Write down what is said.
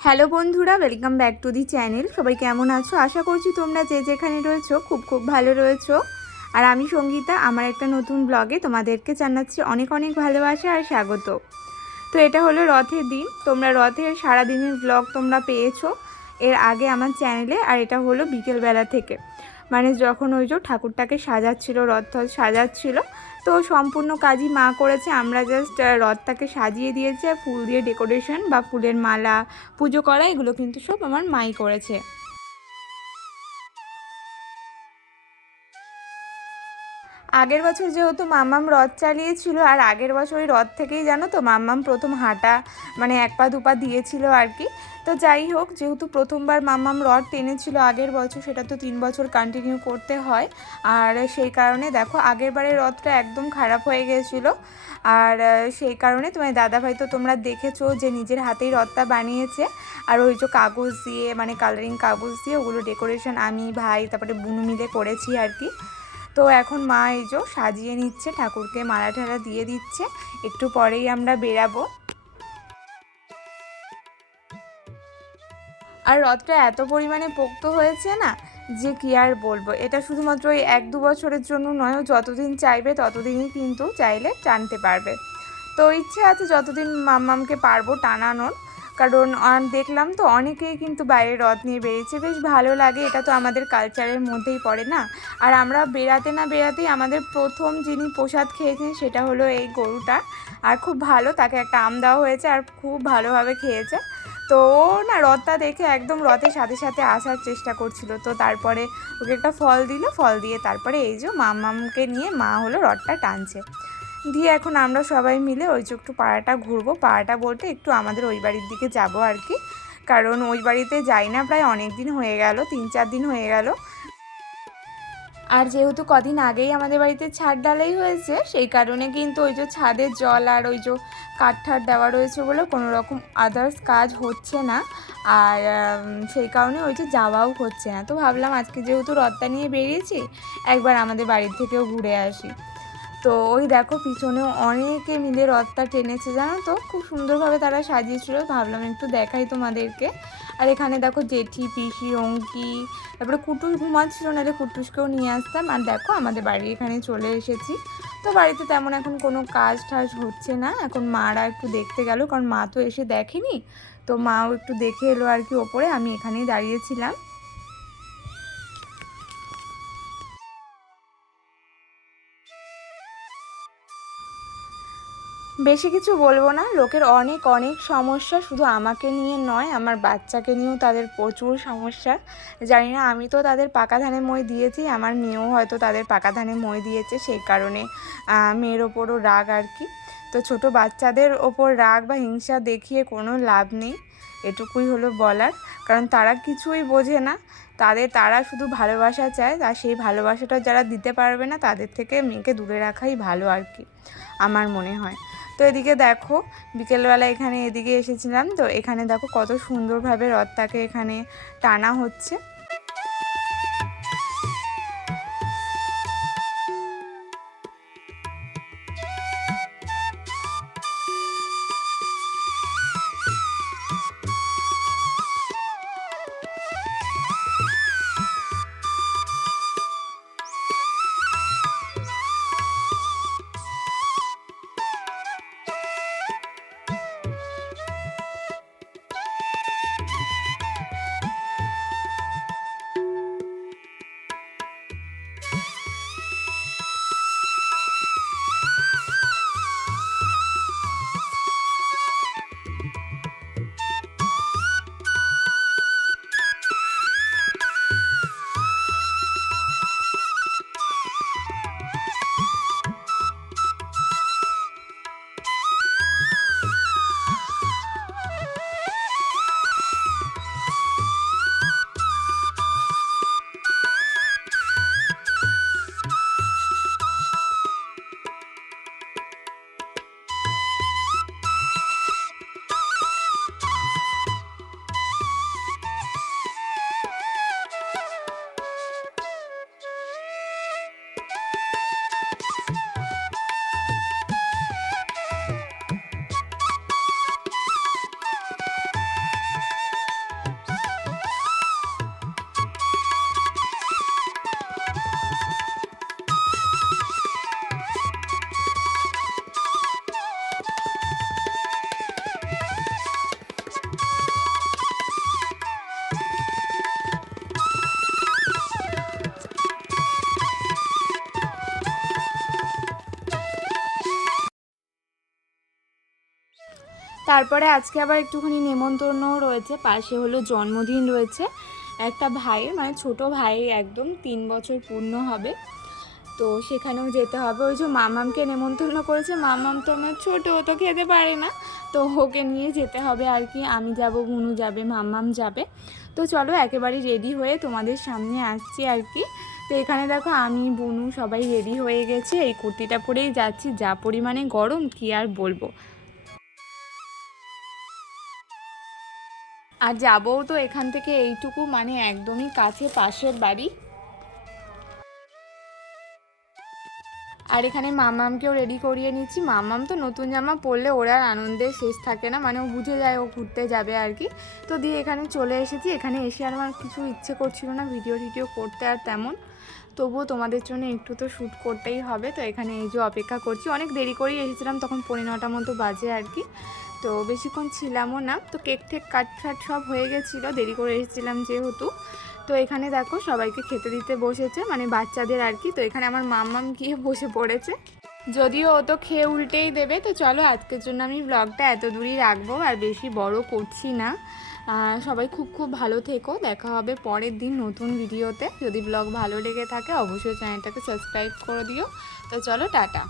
Hello বন্ধুরা, welcome back to the channel. সবাই কেমন আছো? আশা করছি তোমরা যে যেখানে রয়েছো খুব ভালো রয়েছো। আর আমি সঙ্গীতা, আমার একটা নতুন ব্লগে তোমাদেরকে জানাচ্ছি অনেক অনেক ভালোবাসা আর স্বাগত। তো এটা হলো রথের দিন। তোমরা রথের সারাদিনের ব্লগ তোমরা পেয়েছো এর আগে আমার চ্যানেলে। আর এটা হলো বিকেলবেলা থেকে, মানে যখন ওই যে ঠাকুরটাকে সাজাচ্ছিল, রথ সাজাচ্ছিল। তো সম্পূর্ণ কাজই মা করেছে, আমরা জাস্ট রথটাকে সাজিয়ে দিয়েছি। আর ফুল দিয়ে ডেকোরেশন বা ফুলের মালা, পুজো করা, এগুলো কিন্তু সব আমার মাই করেছে। আগের বছর যেহেতু মাম্মাম রথ চালিয়েছিল, আর আগের বছর ওই রথ থেকেই জানো তো মাম্মাম প্রথম হাঁটা, মানে এক পা দুপা দিয়েছিল আর কি। তো যাই হোক, যেহেতু প্রথমবার মাম্মাম রথ টেনেছিল আগের বছর, সেটা তো 3 বছর কন্টিনিউ করতে হয়। আর সেই কারণে দেখো আগের বারের রথটা একদম খারাপ হয়ে গিয়েছিলো। আর সেই কারণে তোমার দাদাভাই তো তোমরা দেখেছো যে নিজের হাতেই রথটা বানিয়েছে। আর ওই যে কাগজ দিয়ে, মানে কালারিং কাগজ দিয়ে ওগুলো ডেকোরেশন আমি, ভাই, তারপরে বুনু মিলে করেছি আর কি। তো এখন মা এই যে সাজিয়ে নিচ্ছে, ঠাকুরকে মালা ঠালা দিয়ে দিচ্ছে। একটু পরেই আমরা বেরাবো। আর রথটা এত পরিমাণে পোক্ত হয়েছে না, যে কি আর বলবো। এটা শুধুমাত্র ওই 1-2 বছরের জন্য নয়, যতদিন চাইবে ততদিনই কিন্তু চাইলে টানতে পারবে। তো ইচ্ছে আছে যতদিন মাম্মামকে পারবো টানানোর। কারণ দেখলাম তো অনেকেই কিন্তু বাইরে রথ নিয়ে বেরিয়েছে, বেশ ভালো লাগে। এটা তো আমাদের কালচারের মধ্যেই পড়ে না। আর আমরা বেরাতে না বেরাতেই আমাদের প্রথম যিনি প্রসাদ খেয়েছেন সেটা হলো এই গরুটা। আর খুব ভালো, তাকে একটা আম দেওয়া হয়েছে আর খুব ভালোভাবে খেয়েছে। তো ও না রথটা দেখে একদম রথের সাথে সাথে আসার চেষ্টা করছিল। তো তারপরে ওকে একটা ফল দিল, ফল দিয়ে তারপরে এই যে মাম্মামকে নিয়ে মা হলো রথটা টানছে। দিয়ে এখন আমরা সবাই মিলে ওই যে একটু পাড়াটা ঘুরবো। পাড়াটা বলতে একটু আমাদের ওই বাড়ির দিকে যাব আর কি। কারণ ওই বাড়িতে যাই না প্রায় অনেক দিন হয়ে গেল, 3-4 দিন হয়ে গেল। আর যেহেতু কদিন আগেই আমাদের বাড়িতে ছাদ ঢালাই হয়েছে, সেই কারণে কিন্তু ওই যে ছাদের জল আর ওই যে কাঠ দেওয়া রয়েছে বলে কোনো রকম আদার্স কাজ হচ্ছে না। আর সেই কারণে ওই যে যাওয়াও হচ্ছে না। তো ভাবলাম আজকে যেহেতু রথটা নিয়ে বেরিয়েছি, একবার আমাদের বাড়ির থেকেও ঘুরে আসি। তো ওই দেখো পিছনেও অনেকে মিলে রথটা টেনেছে, জানো তো, খুব সুন্দরভাবে তারা সাজিয়েছিল। ভাবলাম একটু দেখাই তোমাদেরকে। আর এখানে দেখো জেঠি, পিসি, অঙ্কি, তারপরে কুটুস ঘুমাচ্ছিল, নাহলে কুটুসকেও নিয়ে আসতাম। আর দেখো আমাদের বাড়ি এখানে চলে এসেছি। তো বাড়িতে তেমন এখন কোনো কাজ টাজ হচ্ছে না। এখন মারা একটু দেখতে গেল, কারণ মা তো এসে দেখেনি। তো মাও একটু দেখে এলো আর কি ওপরে, আমি এখানেই দাঁড়িয়েছিলাম। বেশি কিছু বলবো না, লোকের অনেক অনেক সমস্যা, শুধু আমাকে নিয়ে নয়, আমার বাচ্চাকে নিয়েও তাদের প্রচুর সমস্যা। জানি না, আমি তো তাদের পাকা ধানে মই দিয়েছি, আমার মেয়েও হয়তো তাদের পাকা ধানে মই দিয়েছে, সেই কারণে মেয়ের ওপরও রাগ আর কি। তো ছোট বাচ্চাদের ওপর রাগ বা হিংসা দেখিয়ে কোনো লাভ নেই, এটুকুই হলো বলার। কারণ তারা কিছুই বোঝে না, তারা শুধু ভালোবাসা চায়। আর সেই ভালোবাসাটা যারা দিতে পারবে না, তাদের থেকে মেয়েকে দূরে রাখাই ভালো আর কি, আমার মনে হয়। তো এদিকে দেখো বিকেলবেলা এখানে এদিকে এসেছিলাম, তো এখানে দেখো কত সুন্দরভাবে রথটাকে এখানে টানা হচ্ছে। তারপরে আজকে আবার একটুখানি নেমন্তন্ন রয়েছে, পাশে হলো জন্মদিন রয়েছে একটা ভাইয়ের, মানে ছোট ভাই, একদম 3 বছর পূর্ণ হবে। তো সেখানেও যেতে হবে। ওই যে মামামকে নেমন্তন্ন করেছে, মামাম তো আমার ছোটো, ও তো খেতে পারে না, তো ওকে নিয়ে যেতে হবে আর কি। আমি যাব, বুনু যাবে, মামাম যাবে। তো চলো একেবারে রেডি হয়ে তোমাদের সামনে আসছি আর কি। তো এখানে দেখো আমি, বুনু সবাই রেডি হয়ে গেছে, এই কুর্তিটা পরেই যাচ্ছি, যা পরিমাণে গরম কি আর বলবো। আর যাবো তো এখান থেকে এইটুকু, মানে একদমই কাছে, পাশের বাড়ি। আর এখানে মামামকেও রেডি করিয়ে নিচ্ছি। মামাম তো নতুন জামা পরলে ওর আর আনন্দের শেষ থাকে না, মানে ও বুঝে যায় ও ঘুরতে যাবে আর কি। তো দিয়ে এখানে চলে এসেছি। এখানে এসে আর আমার কিছু ইচ্ছে করছিল না ভিডিও করতে আর তেমন, তবুও তোমাদের জন্য একটু তো শ্যুট করতেই হবে। তো এখানে এই যে অপেক্ষা করছি, অনেক দেরি করেই এসেছিলাম, তখন 9:45 মতো বাজে আর কি। তো বেশিক্ষণ ছিলামও না, তো কেক ঠেক কাট সব হয়ে গেছিলো, দেরি করে এসেছিলাম যেহেতু। তো এখানে দেখো সবাইকে খেতে দিতে বসেছে, মানে বাচ্চাদের আর কি। তো এখানে আমার মাম্মাম গিয়ে বসে পড়েছে, যদিও ও তো খেয়ে উল্টেই দেবে। তো চলো আজকের জন্য আমি ব্লগটা এত দূরই রাখবো, আর বেশি বড় করছি না। সবাই খুব ভালো থেকো, দেখা হবে পরের দিন নতুন ভিডিওতে। যদি ব্লগ ভালো লেগে থাকে অবশ্যই চ্যানেলটাকে সাবস্ক্রাইব করে দিও। তো চলো টাটা।